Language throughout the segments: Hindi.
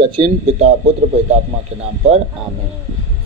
का चिन्ह पिता पुत्र पवित्रात्मा के नाम पर आमीन।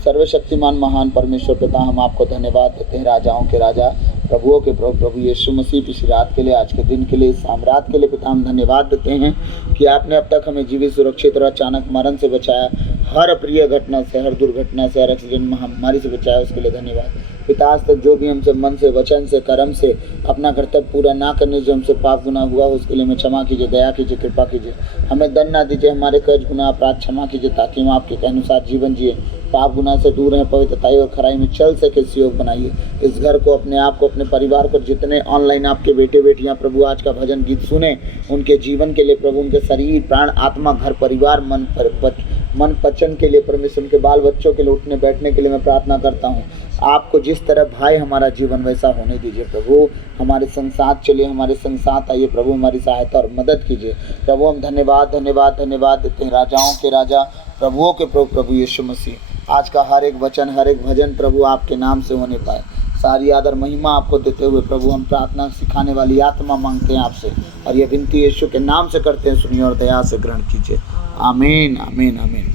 सर्वशक्तिमान महान परमेश्वर पिता, हम आपको धन्यवाद देते हैं, राजाओं के राजा प्रभुओं के प्रभु प्रभु यीशु मसीह, पिछली रात के लिए, आज के दिन के लिए, इस साम्राज्य के लिए पिता हम धन्यवाद देते हैं कि आपने अब तक हमें जीवित सुरक्षित और अचानक मरण से बचाया, हर अप्रिय घटना से, हर दुर्घटना से, हर एक्सीडेंट महामारी से बचाया, उसके लिए धन्यवाद पिता। आज तक जो भी हमसे मन से, वचन से, कर्म से अपना कर्तव्य पूरा ना करने से हमसे पाप गुनाह हुआ, उसके लिए हमें क्षमा कीजिए, दया कीजिए, कृपा कीजिए, हमें दंड ना दीजिए, हमारे कर्ज गुनाह अपराध क्षमा कीजिए, ताकि हम आपके अनुसार जीवन जिए, पाप गुनाह से दूर रहें, पवित्रताई और खराई में चल सके। इस योग बनाइए इस घर को, अपने आप को, अपने परिवार को, जितने ऑनलाइन आपके बेटे बेटियां प्रभु आज का भजन गीत सुने, उनके जीवन के लिए प्रभु, उनके शरीर प्राण आत्मा घर परिवार मन पचन के लिए परमेश्वर, उनके बाल बच्चों के लिए उठने बैठने के लिए मैं प्रार्थना करता हूँ। आपको जिस तरह भाई हमारा जीवन वैसा होने दीजिए प्रभु, हमारे संग साथ चलिए, हमारे संग साथ आइए प्रभु, हमारी सहायता और मदद कीजिए प्रभु। हम धन्यवाद धन्यवाद धन्यवाद देते हैं, राजाओं के राजा प्रभुओं के प्रभु प्रभु यीशु मसीह। आज का हर एक वचन, हर एक भजन प्रभु आपके नाम से होने पाए, सारी आदर महिमा आपको देते हुए प्रभु हम प्रार्थना सिखाने वाली आत्मा मांगते हैं आपसे, और ये विनती यीशु के नाम से करते हैं, सुनिए और दया से ग्रहण कीजिए। आमीन आमीन आमीन।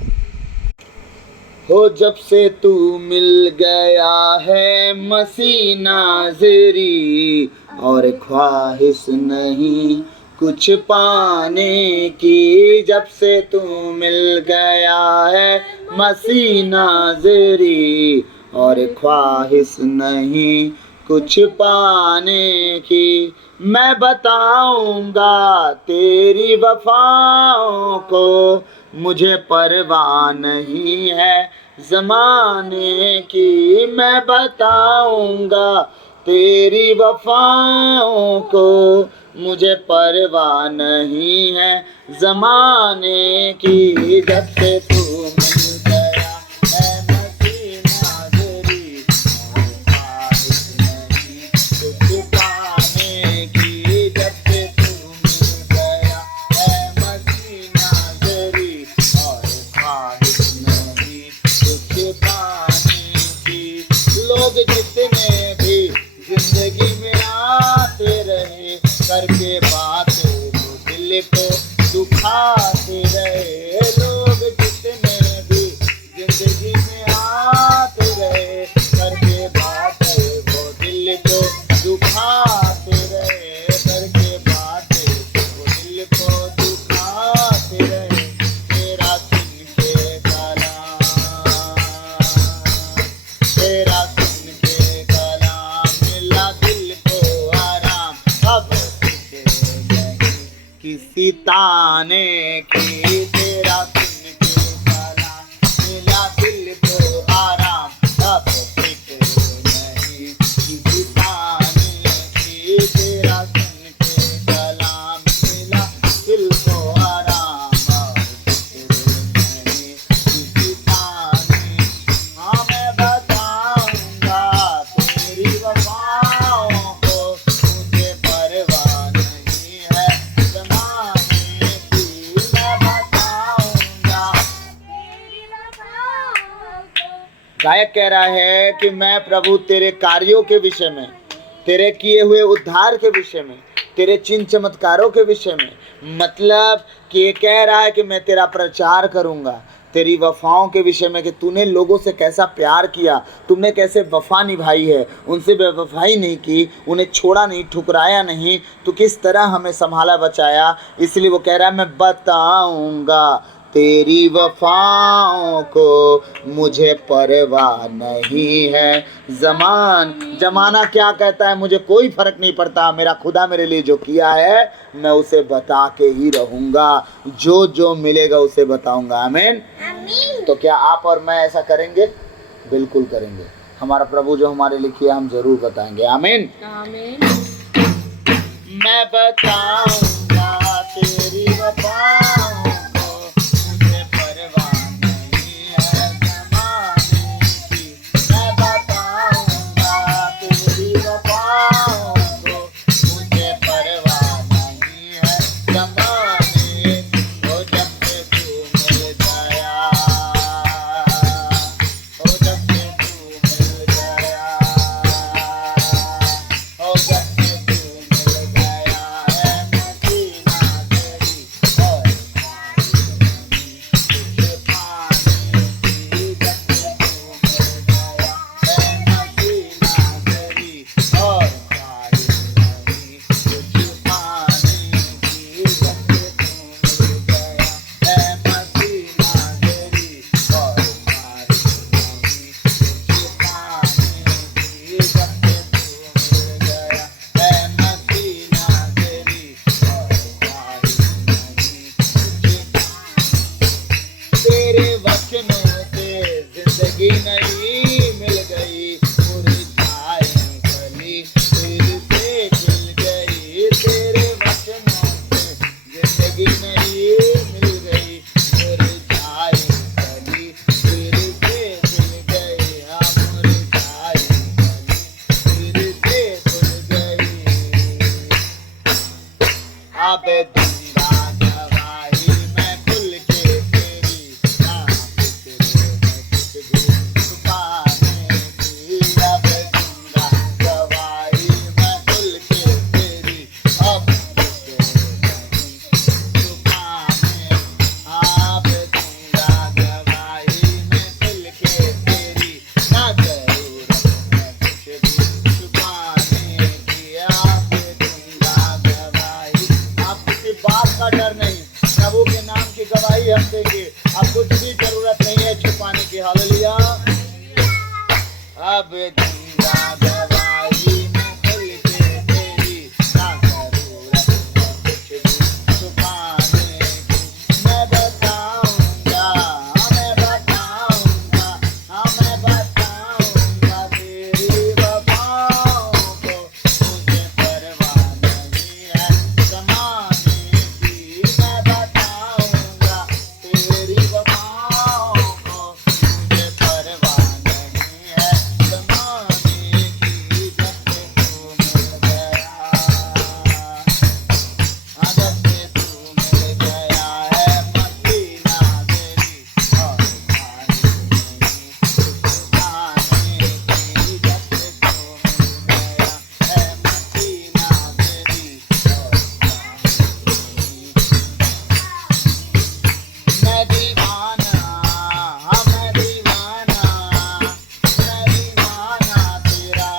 हो जब से तू मिल गया है मसीह नाज़री, और ख्वाहिश नहीं कुछ पाने की, जब से तू मिल गया है मसीह नाज़री, और ख्वाहिश नहीं कुछ पाने की, मैं बताऊंगा तेरी वफाओं को, मुझे परवाह नहीं है ज़माने की, मैं बताऊंगा तेरी वफाओं को, मुझे परवाह नहीं है ज़माने की, जब से तू मिल गया है मसीह नाज़री, ख्वाहिश नहीं कुछ पाने की, जब से तू मिल गया है मसीह नाज़री, और ख्वाहिश नहीं कुछ पाने की। लोग जितने भी जिंदगी में आते रहे, करके बातें वो दिल को दुखाते रहे, लोग जितने भी जिंदगी में आते रहे, करके बातें वो दिल को दुखाते रहे, करके बातें वो दिल को दुखाते रहे, तेरा सुन के कलाम, तेरा सुन के कलाम मिला दिल को आराम, अब किसी ताने की, तेरा सुन के कलाम मिला दिल को आराम, अब फिक्र नहीं किसी ताने की, तेरा सुन के कलाम मिला दिल को आराम, अब फिक्र नहीं किसी ताने। हाँ मैं बताऊंगा तेरी वफाओं को, मुझे परवाह नहीं है ज़माने की, मैं बताऊंगा तेरी वफाओं को। गायक कह रहा है कि मैं प्रभु तेरे कार्यों के विषय में, तेरे किए हुए उद्धार के विषय में, तेरे चिन्ह चमत्कारों के विषय में, मतलब कि ये कह रहा है कि मैं तेरा प्रचार करूंगा, तेरी वफाओं के विषय में, कि तूने लोगों से कैसा प्यार किया, तुमने कैसे वफा निभाई है, उनसे बेवफाई नहीं की, उन्हें छोड़ा नहीं, ठुकराया नहीं, तो किस तरह हमें संभाला बचाया। इसलिए वो कह रहा है मैं बताऊंगा तेरी वफाओं को, मुझे परवाह नहीं है जमाना क्या कहता है मुझे कोई फर्क नहीं पड़ता, मेरा खुदा मेरे लिए जो किया है मैं उसे बता के ही रहूँगा, जो जो मिलेगा उसे बताऊँगा। आमीन। तो क्या आप और मैं ऐसा करेंगे? बिल्कुल करेंगे। हमारा प्रभु जो हमारे लिए किया हम जरूर बताएंगे। आमीन आमीन। मैं बताऊँगा तेरी वफाओं को, मुझे परवाह नहीं है ज़माने की, मैं बताऊँगा तेरी वफाओं को, मुझे परवाह नहीं है ज़माने की। ओ जब से तू मिल गया, ओ जब से तू मिल गया, ओ जब से तू मिल गया है मसीह तेरे वचनों से जिंदगी नई मिल गई, मुरझाई कली फिर से खिल गई। तेरे वचनों से जिंदगी नई मिल गई, मुरझाई कली फिर से खिल गई। हाँ, मुरझाई कली फिर से खिल गई। अब दूंगा गवाही मैं खुल के तेरी, ना फिक्र मैं कुछ भी छुपाने की। अब दूंगा गवाही मैं खुल के तेरी, अब फिक्र नहीं छुपाने। अब दूंगा गवाही मैं खुल के तेरी, ना जरूरत है कुछ भी छुपाने की। अब दूंगा गवाही, आप किसी बात का डर नहीं, प्रभु के नाम की गवाही हम देंगे। अब कुछ भी जरूरत नहीं है छुपाने की। हालेलुया। अब दूंगा गवाही मैं खुल के तेरी, ना जरूरत है कुछ भी छुपाने की। मैं बताऊंगा, मैं बताऊंगा, हाँ मैं बताऊंगा तेरी वफाओं को। मुझे परवाह नहीं है ज़माने की। मैं बताऊंगा तेरी वफाओं को, मुझे परवाह नहीं है ज़माने की। जब से तू मिल गया, जब से तू मिल गया है मदीना तेरी, और खाने नहीं खाने की। जब से तू मिल गया है मदीना तेरी, और खाने नहीं। मैं दीवाना, हाँ मैं दीवाना, मैं दीवाना तेरा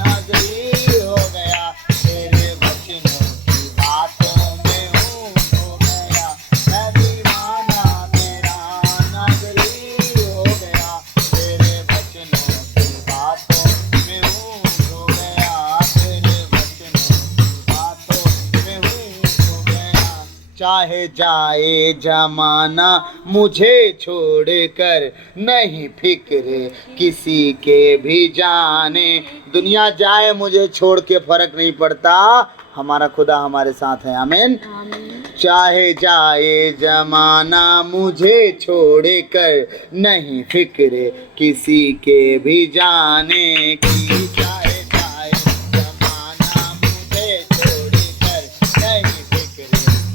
नजरी हो गया। तेरे वचनों की बातों में हूँ खो गया। मैं दीवाना तेरा नजरी हो गया। तेरे वचनों की बातों में हूँ खो गया। तेरे वचनों की बातों में हूँ खो गया। चाहे जाए जमाना मुझे छोड़कर, नहीं फिक्र किसी के भी जाने। दुनिया जाए मुझे छोड़ के फर्क नहीं पड़ता, हमारा खुदा हमारे साथ है। आमीन। चाहे जाए जमाना मुझे छोड़कर, नहीं फिक्र किसी के भी जाने की। चाहे जाए जमाना मुझे छोड़कर, नहीं फिक्र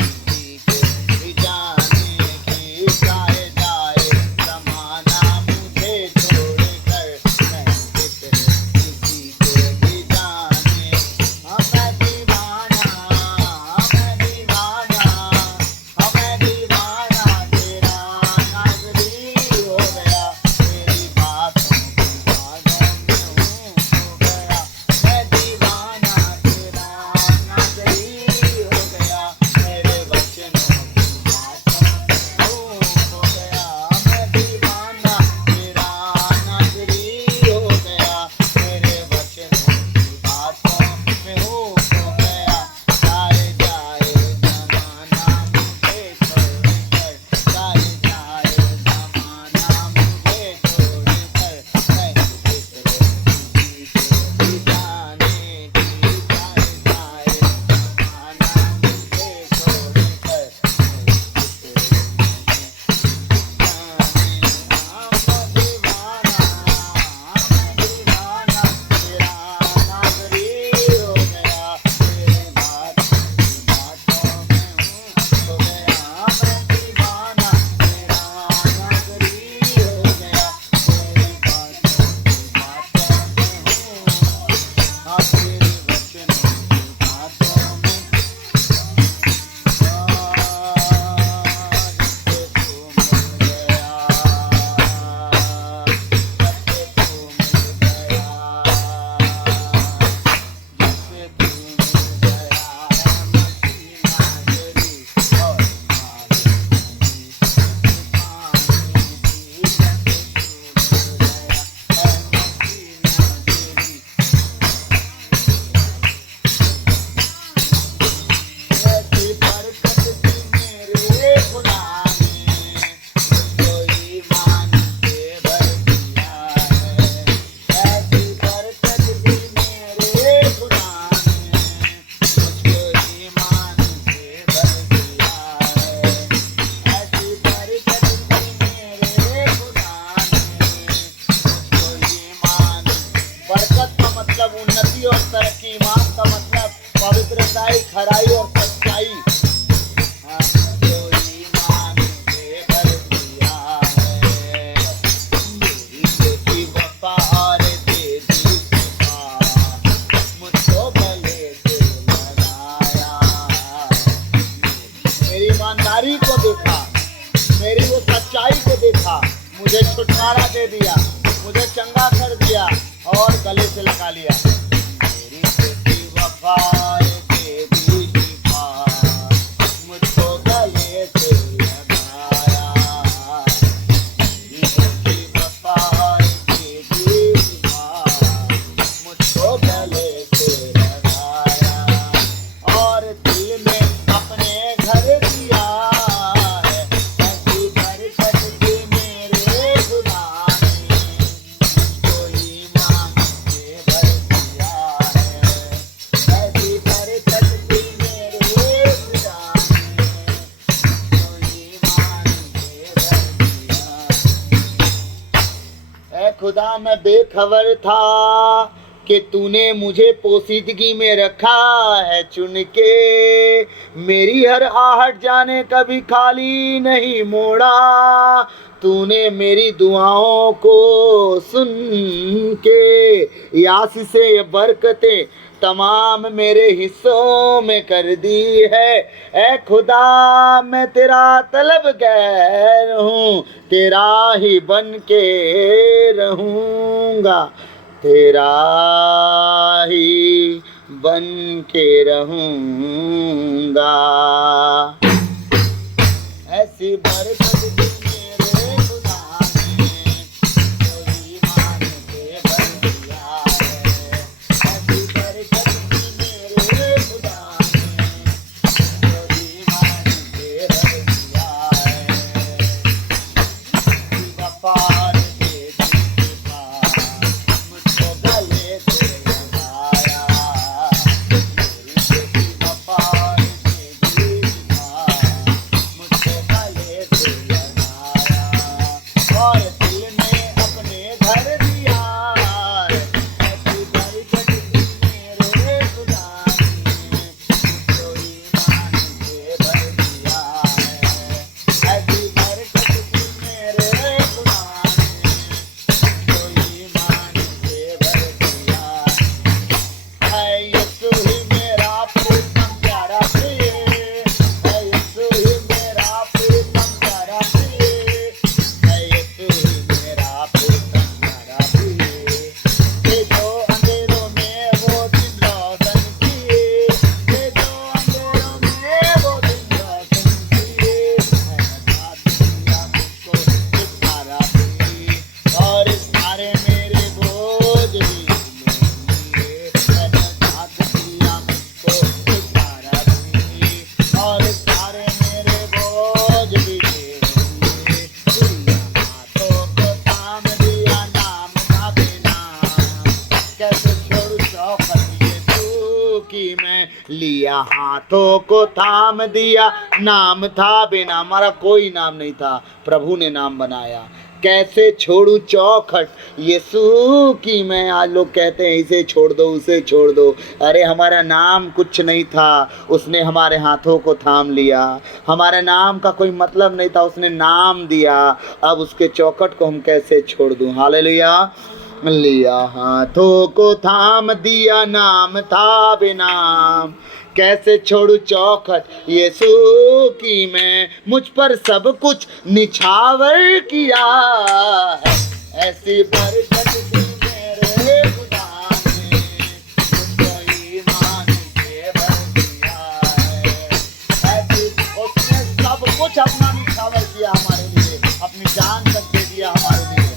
किसी के भी जाने की। चाहे जाए जमाना मुझे छोड़कर, नहीं फिक्र किसी के भी जाने। हाँ मैं दीवाना, हाँ मैं दीवाना, हाँ मैं दीवाना तेरा नाज़री हो गया। तेरी बातों की बातों में हूँ खो भलाई, खराई और सच्चाई मुझको ईमान से भर दिया है। मेरी बेटी वफा और दे दी शिफा, मुझको गले से लगाया। मेरी ईमानदारी को देखा, मेरी वो सच्चाई को देखा, मुझे छुटकारा दे दिया, मुझे चंगा कर दिया और गले से लगा लिया। मेरी बेटी वफा दे दी शिफा, मुझको गले से लगाया। मेरी बेटी वफा दे दी शिफा, मुझको गले से लगाया और दिल में अपने घर दिया है। ऐसी बरकत दी मेरे खुदा ने, मुझको ईमान से भर दिया है। ऐसी बरकत दी मेरे खुदा ने, मुझको ईमान से भर दिया। ऐ खुदा, मैं बेखबर था कि तूने मुझे पोसीदगी में रखा है चुन के। मेरी हर आहट जाने कभी खाली नहीं मोड़ा। तूने मेरी दुआओं को सुन के यास से बरकतें तमाम मेरे हिस्सों में कर दी है। ऐ खुदा, मैं तेरा तलबगार हूँ, तेरा ही बन के रहूँगा, तेरा ही बन के रहूँगा। ऐसी बरकत दी मेरे खुदा ने, मुझको ईमान से भर दिया है। ऐसी बरकत दी मेरे खुदा ने, मुझको ईमान से भर दिया है। वफा दे दी शिफा, मुझको गले से लगाया। मेरी बेटी वफा दे दी शिफा, मुझको गले से लगाया और दिल में अपने घर दिया है। ऐसी बरकत दी मेरे खुदा ने, मुझको ईमान से भर दिया है। ऐसी बरकत दी मेरे खुदा ने, मुझको ईमान से भर दिया है। यीशु ही मेरा प्रीतम प्यारा प्रिय है। यीशु ही मेरा प्रीतम प्यारा प्रिय है। यीशु ही मेरा प्रीतम प्यारा प्रिय। ये जो अंधेरों में वो दिन रोशन किए, ये जो अंधेरों में वो दिन रोशन किए। मैंने साथ दिया मुझको छुटकारा दी और सारे मेरे बोझ भी लेंगे। मैंने साथ दिया मुझको छुटकारा दी और सारे मेरे बोझ भी लेंगे। दिया हाथों को थाम दिया, नाम था बेनाम, कैसे छोड़ू चौखट यीशु की मैं। लिया हाथों को थाम दिया, नाम था बेनाम, हमारा कोई नाम नहीं था, प्रभु ने नाम बनाया। कैसे छोड़ू चौखट यीशु की मैं। आज लोग कहते हैं इसे छोड़ दो, उसे छोड़ दो। अरे हमारा नाम कुछ नहीं था, उसने हमारे हाथों को थाम लिया। हमारे नाम का कोई मतलब नहीं था, उसने नाम दिया। अब उसके चौखट को हम कैसे छोड़ दूं। हालेलुया। लिया हाथों को थाम दिया, नाम था बेनाम, कैसे छोड़ू चौखट यीशु की मैं। मुझ पर सब कुछ निछावर किया है। ऐसी बरकत दी मेरे खुदा ने, मुझको ईमान से भर दिया है। ऐसी उसने सब कुछ अपना निछावर किया हमारे लिए, अपनी जान तक दे दिया हमारे लिए।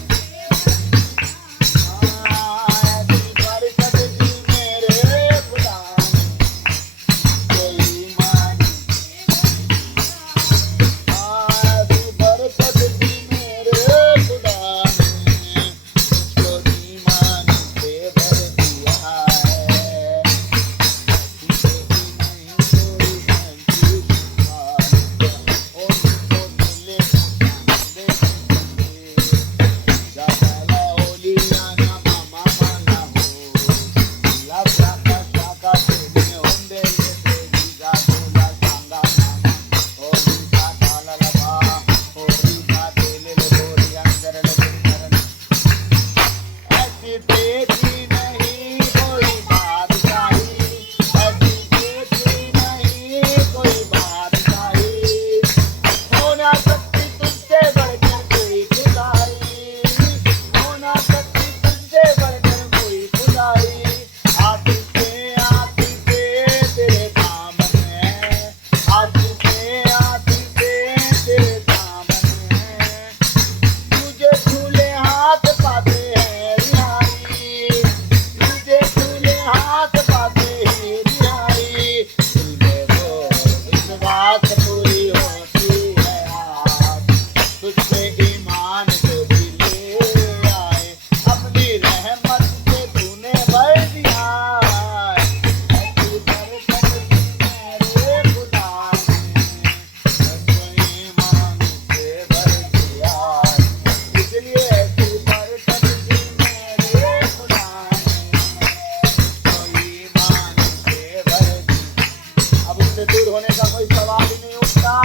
ऐसे ईमान को भी ले आए, अपनी रहमत से तूने भर दिया। ऐसी बरकत मेरे खुदा ने, ऐसे ईमान से भर दिया। इसलिए ऐसी बरकत मेरे खुदा ने, ईमान से भर दिया। अब उससे दूर होने का कोई सवाल ही नहीं उठता।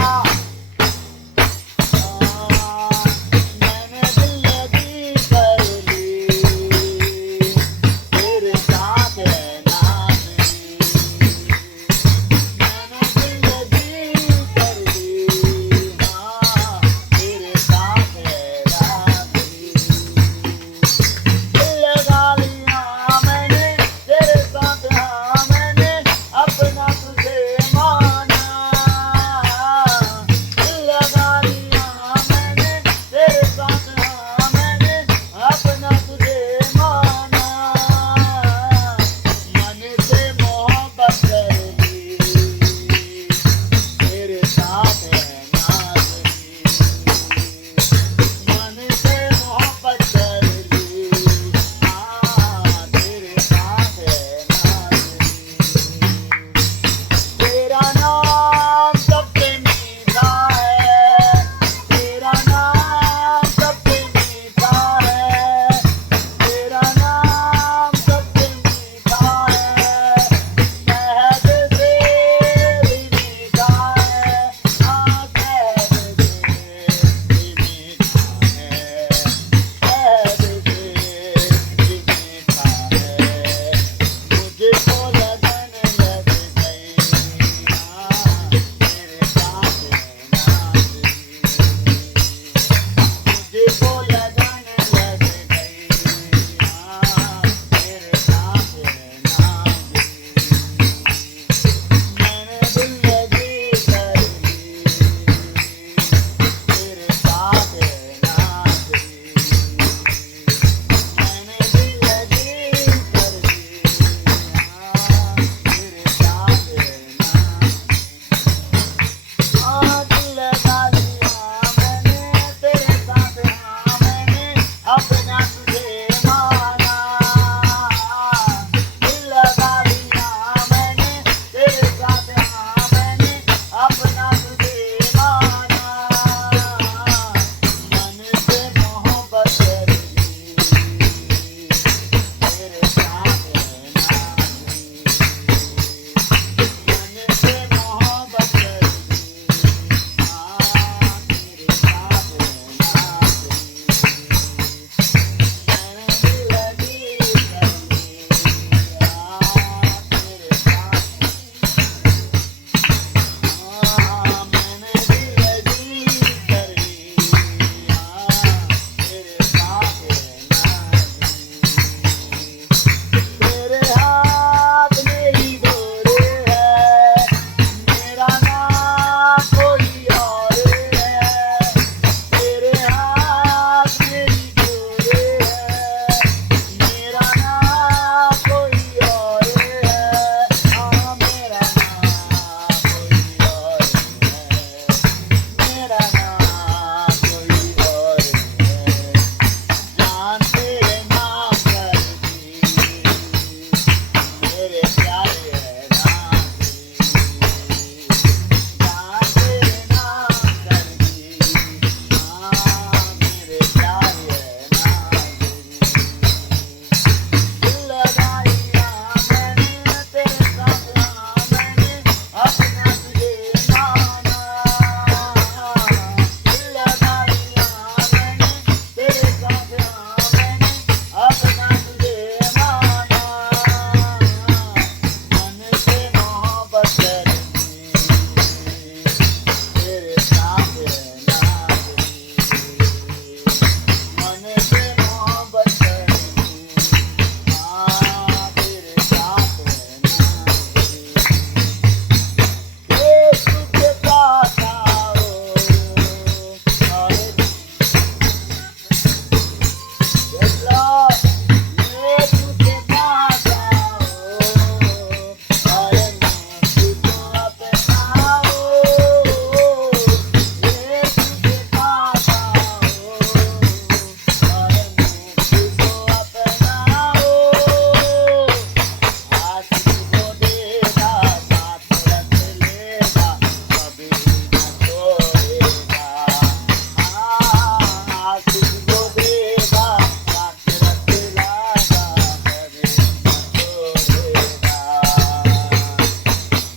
तुझको देगा, रात रतलागा कभी न छोड़ेगा।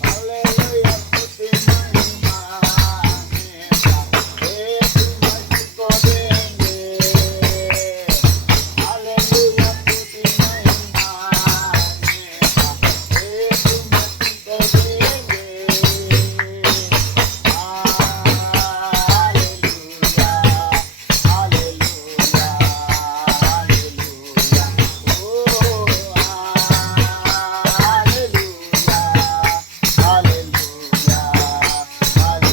हालेलुया स्तुति महिमा देगा, यीशु मुझको देंगे। हालेलुया स्तुति महिमा देगा, यीशु मुझको देंगे। हालेलुया हालेलुया हालेलुया ओ हालेलुया हालेलुया हालेलुया।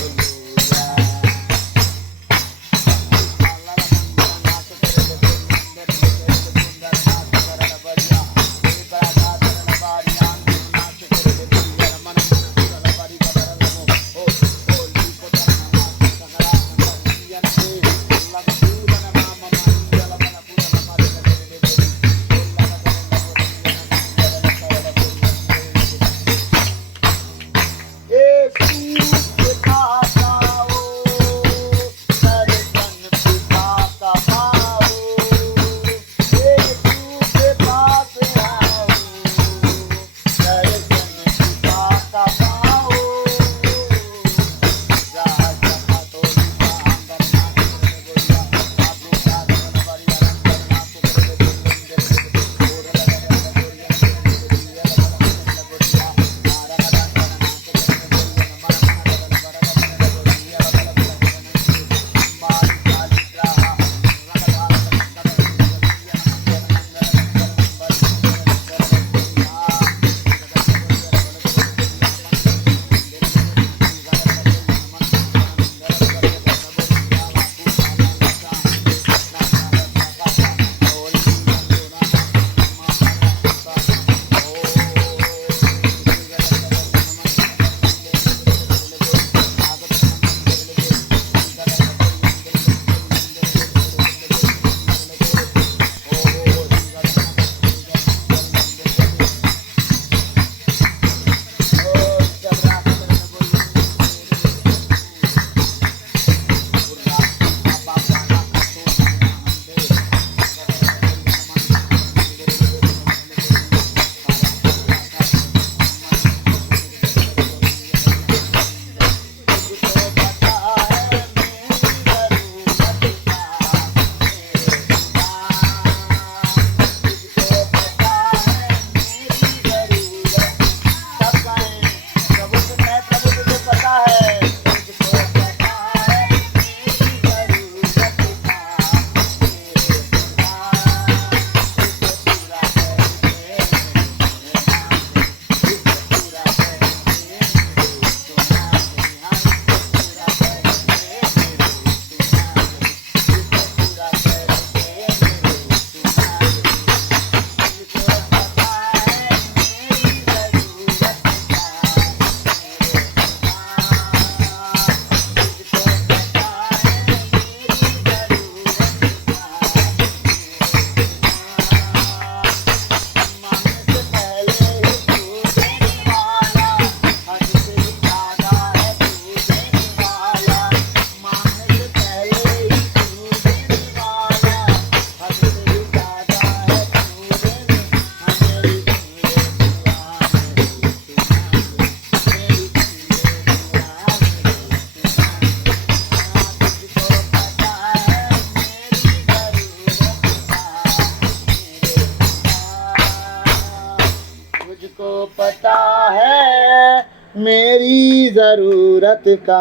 मेरी जरूरत का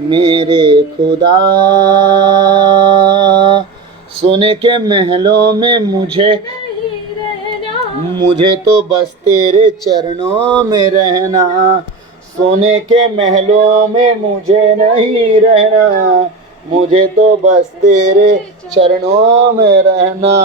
मेरे खुदा, सोने के महलों में मुझे तो बस तेरे चरणों में रहना। सोने के महलों में मुझे नहीं रहना, मुझे तो बस तेरे चरणों में रहना।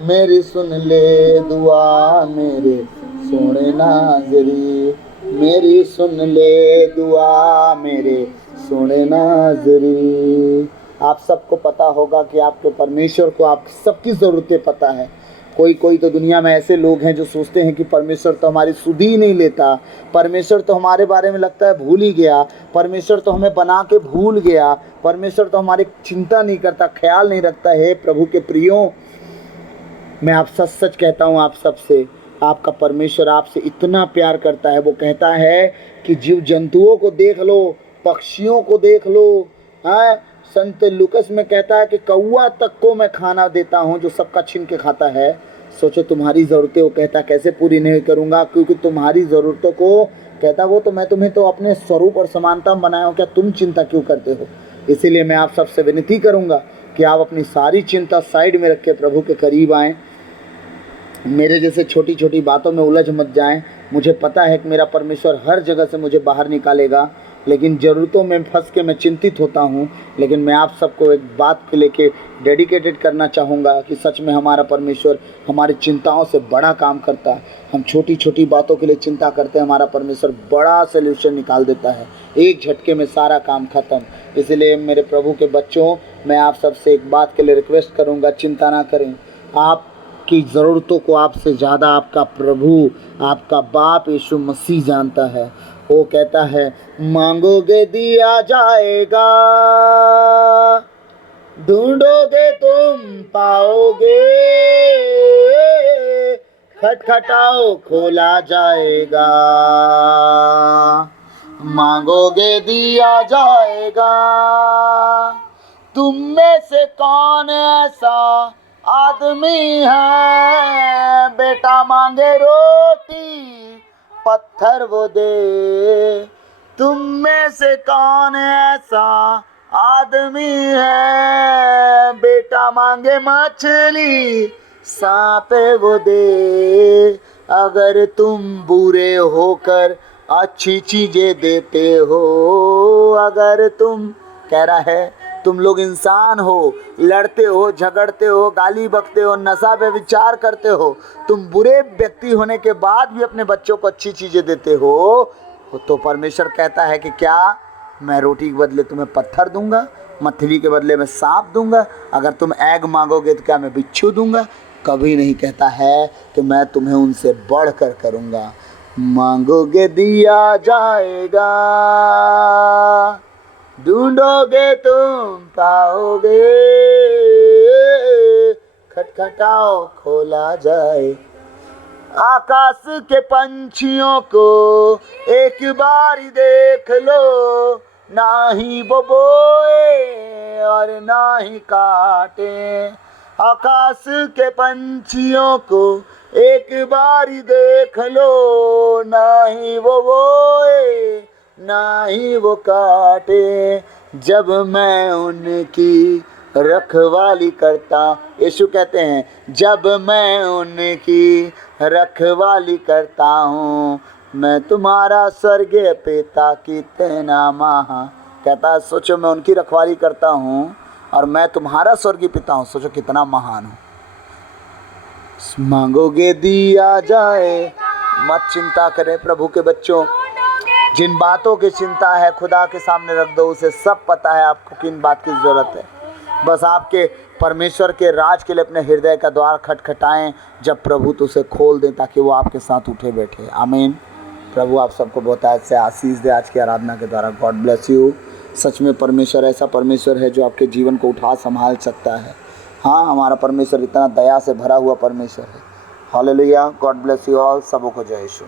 मेरी सुन ले दुआ मेरे सोने नाज़री, मेरी सुन ले दुआ मेरे सोने नाज़री। आप सबको पता होगा कि आपके परमेश्वर को आप सबकी ज़रूरतें पता है। कोई कोई तो दुनिया में ऐसे लोग हैं जो सोचते हैं कि परमेश्वर तो हमारी सुध ही नहीं लेता, परमेश्वर तो हमारे बारे में लगता है भूल ही गया, परमेश्वर तो हमें बना के भूल गया, परमेश्वर तो हमारी चिंता नहीं करता, ख्याल नहीं रखता है। प्रभु के प्रियो, मैं आप सच सच कहता हूँ आप सबसे, आपका परमेश्वर आपसे इतना प्यार करता है। वो कहता है कि जीव जंतुओं को देख लो, पक्षियों को देख लो। हाँ, संत लूकस में कहता है कि कौआ तक को मैं खाना देता हूँ जो सबका छीन के खाता है। सोचो तुम्हारी ज़रूरतें वो कहता कैसे पूरी नहीं करूँगा, क्योंकि तुम्हारी ज़रूरतों को कहता वो तो मैं तुम्हें तो अपने स्वरूप और समानता में बनाया हूँ, क्या तुम चिंता क्यों करते हो। इसीलिए मैं आप सबसे विनती करूँगा कि आप अपनी सारी चिंता साइड में रख के प्रभु के करीब आएँ। मेरे जैसे छोटी छोटी बातों में उलझ मत जाएं। मुझे पता है कि मेरा परमेश्वर हर जगह से मुझे बाहर निकालेगा, लेकिन ज़रूरतों में फंस के मैं चिंतित होता हूँ। लेकिन मैं आप सबको एक बात के लेके डेडिकेटेड करना चाहूँगा कि सच में हमारा परमेश्वर हमारी चिंताओं से बड़ा काम करता है। हम छोटी छोटी बातों के लिए चिंता करते हैं, हमारा परमेश्वर बड़ा सोल्यूशन निकाल देता है, एक झटके में सारा काम खत्म। इसलिए मेरे प्रभु के बच्चों, मैं आप सबसे एक बात के लिए रिक्वेस्ट करूँगा, चिंता ना करें। आप की ज़रूरतों को आपसे ज़्यादा आपका प्रभु, आपका बाप यीशु मसीह जानता है। वो कहता है मांगोगे दिया जाएगा, ढूंढोगे तुम पाओगे, खटखटाओ खोला जाएगा। मांगोगे दिया जाएगा। तुम में से कौन ऐसा आदमी है, बेटा मांगे रोटी पत्थर वो दे। तुम में से कौन ऐसा आदमी है, बेटा मांगे मछली सांप वो दे। अगर तुम बुरे होकर अच्छी चीजें देते हो, अगर तुम कह रहा है तुम लोग इंसान हो, लड़ते हो, झगड़ते हो, गाली बकते हो, नशा पे विचार करते हो, तुम बुरे व्यक्ति होने के बाद भी अपने बच्चों को अच्छी चीज़ें देते हो, तो परमेश्वर कहता है कि क्या मैं रोटी के बदले तुम्हें पत्थर दूंगा, मछली के बदले में सांप दूंगा, अगर तुम एग मांगोगे तो क्या मैं बिच्छू दूंगा। कभी नहीं कहता है कि मैं तुम्हें उनसे बढ़कर करूंगा। मांगोगे दिया जाएगा, ढूंढोगे तुम पाओगे, खटखटाओ खोला जाए। आकाश के पंछियों को एक बार देख लो, ना ही वो बोए और ना ही काटे। आकाश के पंछियों को एक बार देख लो, ना ही वो बोए ना ही वो काटे। जब मैं उनकी रखवाली करता, यीशु कहते हैं जब मैं उनकी रखवाली करता हूँ, मैं तुम्हारा स्वर्गीय पिता कितना महान। कहता है सोचो मैं उनकी रखवाली करता हूँ और मैं तुम्हारा स्वर्गीय पिता हूँ, सोचो कितना महान हूँ। मांगोगे दिया जाए। मत चिंता करें प्रभु के बच्चों, जिन बातों की चिंता है खुदा के सामने रख दो, उसे सब पता है आपको किन बात की ज़रूरत है। बस आपके परमेश्वर के राज के लिए अपने हृदय का द्वार खटखटाएं, जब प्रभु तो उसे खोल दें ताकि वो आपके साथ उठे बैठे। आमीन। प्रभु आप सबको बहुत से आशीष दे आज की आराधना के द्वारा। God bless you. सच में परमेश्वर ऐसा परमेश्वर है जो आपके जीवन को उठा संभाल सकता है। हाँ, हमारा परमेश्वर इतना दया से भरा हुआ परमेश्वर है। Hallelujah. God bless you all. सबों को जय यीशु।